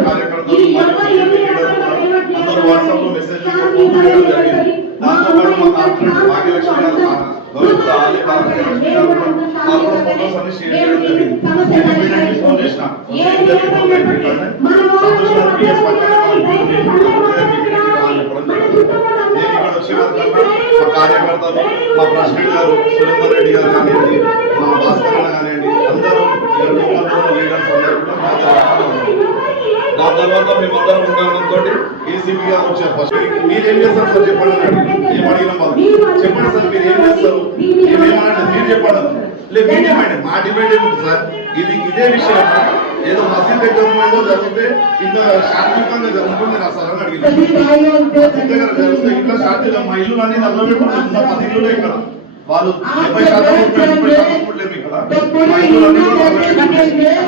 కార్యకర్తలు మరియు బీజేపీ లీడర్లు అందరూ వాట్సాప్లో మెసేజ్ ఫోన్ చేయడం జరిగింది దాంతో పాటు మా కార్పొరేటర్ భాగ్యలక్ష్మి గారు గౌరవ ఆలయ వాళ్ళు నేను ఫోన్ మా కార్యకర్తలు మా ప్రెసిడెంట్ గారు సురేందర్ రెడ్డి గారు కానివ్వండి మా భాస్కర్ కానివ్వండి అందరూ లీడర్స్ అందరూ దాని తర్వాత మేమందరం ఉండడంతో ఏసీబీ గారు వచ్చారు ఫస్ట్ మీరు చేస్తారు సార్ చెప్పండి అడిగారు. ఏం అడిగిన వాళ్ళు చెప్పండి సార్ మీరు ఏం చేస్తారు? మేమేమన్నా మీరు. లేదు మా డిబేట్ ఏముంది సార్? ఇది ఇదే విషయం. ఏదో మసీద్ దగ్గర ఏదో జరిగితే ఇంత శాంతియుతంగా జరుగుతుంది నా సార్ అని అడిగింది మసీద్ దగ్గర జరిగితే ఇట్లా శాంతిగా మా ఇల్లు అన్ని అందులో పెట్టుకుంటున్న పది ఇల్లులే ఇక్కడ. వాళ్ళు డెబ్బై శాతం ముప్పై శాతం ఇక్కడ? మా ఇల్లు.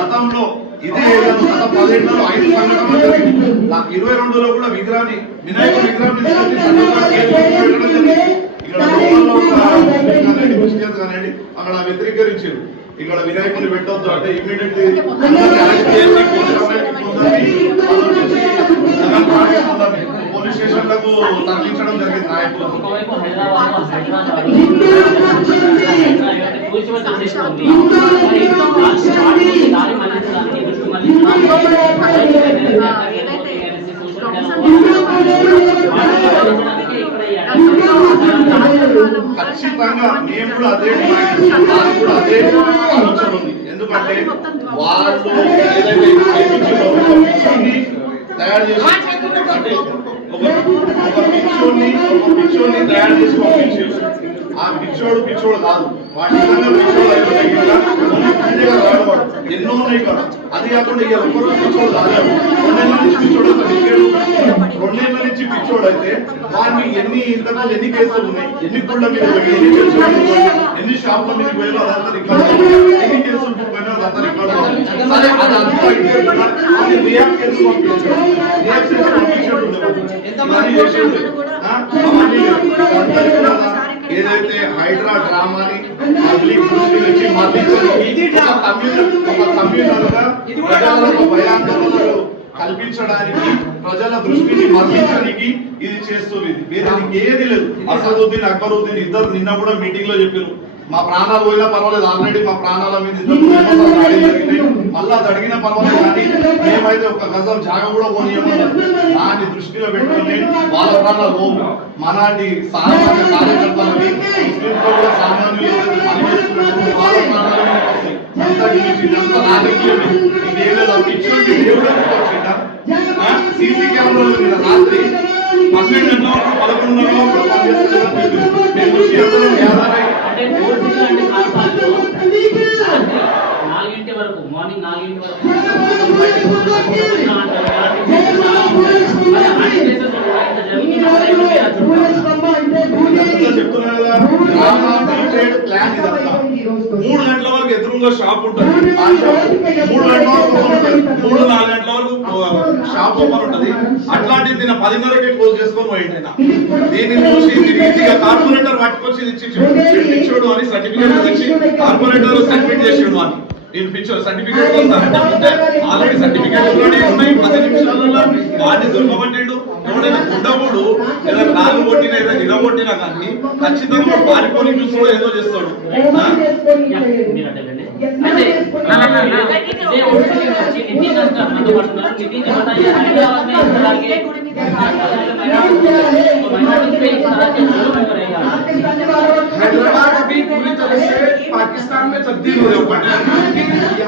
గతంలో ఇదే ఏరియాలో గత పదిహేడులో ఐదు సంఘటనలు జరిగింది ఇరవై రెండులో కూడా విగ్రహాన్ని వినాయక విగ్రహాన్ని తీసుకొచ్చి సంఘటన కేసు పెట్టడం జరిగింది. ఇక్కడ లోకల్లో ఉన్న ముస్లిం కానివ్వండి, అక్కడ వ్యతిరేకరించారు ఇక్కడ వినాయకుని పెట్టొద్దు అంటే ఇమీడియట్లీ పోలీస్ స్టేషన్లకు తరలించడం జరిగింది నాయకులు ఖచ్చితంగా మేము కూడా అదే నాకు కూడా అదే ఆలోచన ఉంది. ఎందుకంటే వాళ్ళు తయారు చేసి ఒక ఒక ఒక తయారు చేసి పంపించారు ఆ పిచ్చోడు పిచ్చోడు కాదు. వాటి నిజంగా పిచ్చోడు అయిపోతే ఎన్నో ఉన్నాయి ఇక్కడ అది కాకుండా ఇక ఒక్కరోజు పిచ్చోడు కాలేము రెండేళ్ళ నుంచి పిచ్చోడు నుంచి అయితే వాడిని ఎన్ని ఇంతకు ఎన్ని కేసులు ఉన్నాయి? ఎన్ని గుళ్ళ మీద పోయి ఎన్ని చర్చలు ఎన్ని షాపుల మీద పోయినా అదంతా రికార్డు ఉంది. ఎన్ని కేసులు పోయినా అదంతా రికార్డు ఉంది. సరే అది అంతా అయితే అది రియాక్ట్ చేసి పంపించారు రియాక్ట్ చేసి పంపించాడు ఏదైతే హైడ్రా డ్రామాని పబ్లిక్ దృష్టికి వచ్చి మళ్ళీ ఒక భయాందోళనలు కల్పించడానికి ప్రజల దృష్టిని మళ్ళించడానికి ఇది చేస్తుంది వేరే ఏది లేదు. అసదుద్దీన్ అక్బరుద్దీన్ ఇద్దరు నిన్న కూడా మీటింగ్లో చెప్పారు. మా ప్రాణాలు పోయినా పర్వాలేదు ఆల్రెడీ మా ప్రాణాల మీద మళ్ళా అది అడిగినా పర్వాలేదు కానీ మేమైతే ఒక గజం జాగ కూడా పోనీయమన్నారు దాన్ని దృష్టిలో పెట్టుకొని వాళ్ళ ప్రాణాలు పోవు మనాటి సామాన్య కార్యకర్తలని ముస్లింతో కూడా సామాన్యులు పని ఇదంతా మూడు గంటల వరకు ఎదురుగా షాప్ ఉంటుంది మూడు గంటల వరకు మూడు నాలుగు గంటల వరకు షాప్ ఓపెన్ ఉంటుంది అట్లాంటిది నేను పదిన్నరకే క్లోజ్ చేసుకొని పోయింది ఆయన దీన్ని చూసి మీరు ఈజీగా కార్పొరేటర్ పట్టుకొచ్చి ఇచ్చి ఇచ్చాడు అని సర్టిఫికేట్ ఇచ్చి కార్పొరేటర్ సబ్మిట్ చేసాడు అని నేను పిక్చర్ సర్టిఫికేట్ అంటే ఆల్రెడీ సర్టిఫికేట్ ఉన్నాయి పది నిమిషాలలో వాడిని దొరకబట్టిండు ఎవడైనా ఉండకూడు ఏదైనా నాలుగు కొట్టినా ఏదైనా నిలబొట్టినా కానీ ఖచ్చితంగా వాడు పారిపోయి చూస్తాడో ఏదో చేస్తాడు ఆ? మీరు అంటే వెళ్ళండి. అయితే ఇదే ఓటీటీ వచ్చి నితీష్ అంతా మనతో పాటు ఉన్నారు. నితీష్ बताइए हैदराबाद में इस तरह के माइनॉरिटी पे इस तरह के जुल्म हो रहे हैं हैदराबाद अभी पूरी तरह से पाकिस्तान में तब्दील हो रहा है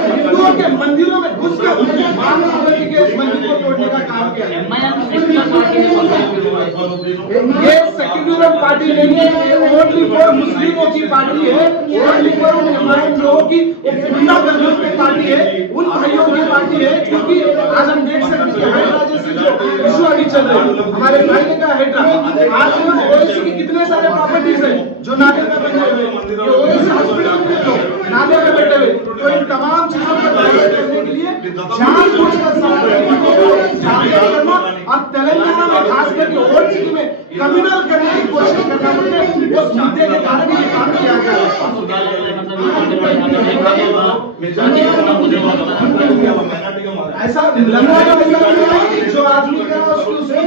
तो हिंदुओं के मंदिरों में घुस कर के इस मंदिर को तोड़ने का काम किया। ये सेक्युलर पार्टी नहीं है, ये ओनली फॉर मुस्लिमों की पार्टी है ओनली फॉर उन हमारे लोगों की उनका बंधुओं की पार्टी है, उन भाइयों की पार्टी है, क्योंकि आज हम देख सकते हैं हमारे राज्य से जो इशू अभी चल रहे हैं, हमारे भाई ने कहा हैदरा आज ओएसी के कितने सारे प्रॉपर्टीज़ है, जो नागरिक बन गए खास करके ओल्ड सिटी में कम्युनल करने की कोशिश करना मुझे उस मुद्दे के कारण ये काम किया गया है। ऐसा लंबा है जो आदमी का उसको उसको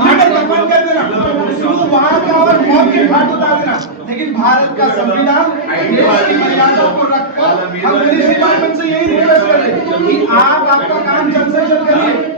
आगे दफन कर देना, उसको वहाँ का और मौत के घाट उतार देना। लेकिन भारत का संविधान देश की मर्यादा को रखकर हम पुलिस डिपार्टमेंट से यही रिक्वेस्ट कर रहे हैं कि आप आपका काम जल्द से जल्द करिए।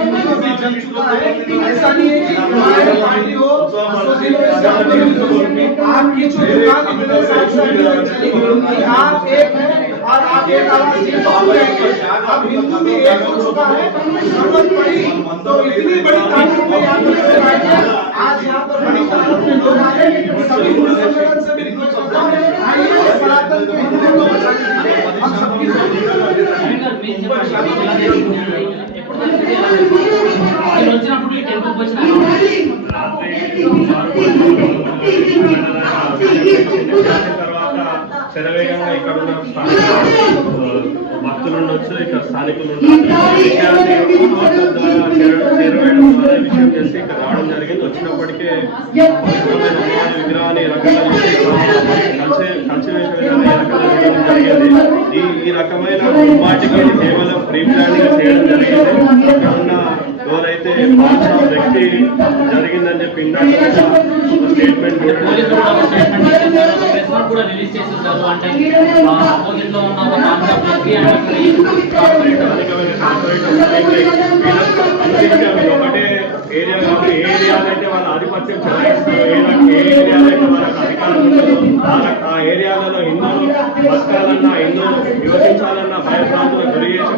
ऐसा नहीं है कि हमारे पार्टी हो एसोसिएशन आपकी जो दुकान इतने साल से आप एक है और आप एक अब हिंदू भी एक हो चुका है ज़रूरत पड़ी तो इतनी बड़ी ताकत में यहाँ पर से आज यहाँ पर बड़ी ताकत में लोग आए सभी हिंदू संगठन से भी रिक्वेस्ट करता हूँ। आइए सनातन को हिंदू को बचाने के लिए हम सबकी వచ్చినప్పుడు తర్వాత శరవేగంగా ఇక్కడ ఉన్న స్థానిక భక్తులు ఉండొచ్చు ఇక్కడ స్థానికులు చేరవేయడం ద్వారా విషయం చేసి ఇక్కడ రావడం జరిగింది వచ్చినప్పటికే విగ్రహాన్ని రకాల కలిసి కలిసి ఈ రకమైన మాటికి కేవలం ప్రీ ప్లానింగ్ చేయడం జరిగింది. ఉన్న ఎవరైతే బాధ్యత వ్యక్తి జరిగిందని చెప్పి స్టేట్మెంట్ కూడా రిలీజ్ చేసేసారు. అంటే ఆపోజిట్లో ఉన్న ఒక కాన్సెప్ట్ వ్యక్తి అండ్ ఒకటే ఏరియా కాబట్టి ఏ ఏరియాలో అయితే వాళ్ళ ఆధిపత్యం చెలాయిస్తారు ఏ రా- ఏ ఏరియాలో అయితే వాళ్ళకి ఆ ఏరియాలలో హిందువులు బతకాలన్నా హిందువులు వివరించాలన్నా భయభ్రాంతులకు గురి చేసి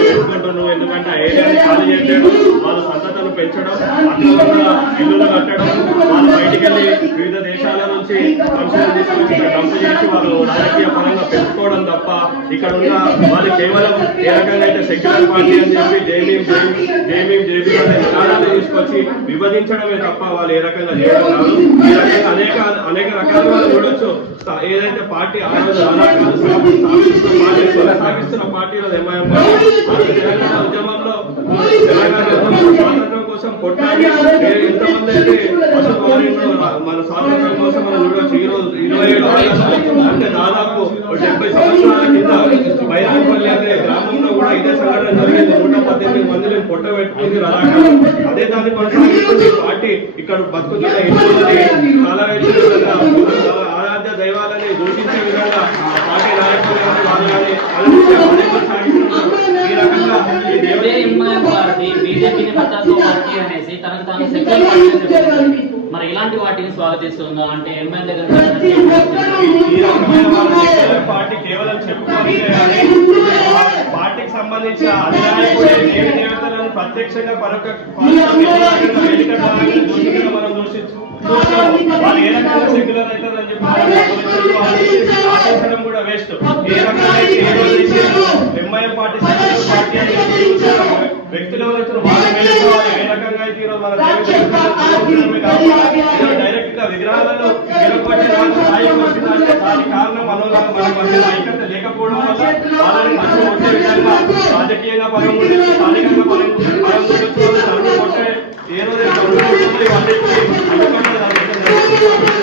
చేసుకుంటున్నావు ఎందుకంటే ఆ ఏరియాని ఖాళీ చేయడం వాళ్ళ సంతతను పెంచడం అక్కడ ఉన్న ఇల్లులు కట్టడం వాళ్ళు బయటికి వెళ్ళి వివిధ దేశాల నుంచి మనుషులను తీసుకొచ్చి డంప్ చేసి వాళ్ళు రాజకీయ పరంగా పెంచుకోవడం తప్ప ఇక్కడ ఉన్న వాళ్ళు కేవలం ఏ రకంగా అయితే సెక్యులర్ పార్టీ అని చెప్పి జేబీఎం జేబీఎం జేబీఎం అనే నినాదాలు తీసుకొచ్చి విభజించడమే తప్ప వాళ్ళు ఏ రకంగా చేయడం కాదు ఈ రకంగా అనేక అనేక రకాల వాళ్ళు చూడొచ్చు. ఏదైతే పార్టీ ఆ రోజు స్థాపిస్తున్న పార్టీలో ఎంఐఎం పార్టీ తెలంగాణ ఉద్యమంలో స్వాతంత్రం కోసం కొట్లాడి ఎంతమంది అయితే మన స్వాతంత్రం కోసం మనం చూడొచ్చు ఈ రోజు ఇరవై ఏడు అంటే దాదాపు డెబ్బై సంవత్సరాల కింద బైరాంపల్లి అనే గ్రామంలో కూడా ఇదే సంఘటన జరిగింది నూట పద్దెనిమిది మందిని అదే దాన్ని కొనసాగిస్తుంది పార్టీ ఇక్కడ బతుకుతున్న ఆరాధ్య దైవాలని దూషించే విధంగా పార్టీ నాయకులు తనకు తాను. మరి ఇలాంటి వాటిని స్వాగతిస్తుందా అంటే దగ్గర పార్టీ కేవలం పార్టీకి సంబంధించిన ప్రత్యక్షంగా పరోక్ష మనం దూషించు. వాళ్ళు ఏ రకంగా సెక్యులర్ అవుతారని చెప్పి కూడా వేస్ట్ ఏ రకంగా రోజు అయితే ఎంఐఎం పార్టీ పార్టీ అని వ్యక్తులు ఎవరైతే వాళ్ళు మేలుకోవాలి ఏ రకంగా అయితే ఈరోజు మన డైరెక్ట్గా విగ్రహాలను దానికి కారణం మనోగా మన మధ్య ఐక్యత లేకపోవడం వల్ల వాళ్ళని కొట్టే విధంగా రాజకీయంగా స్థానికంగా కొట్టే ఏ రోజు Thank you.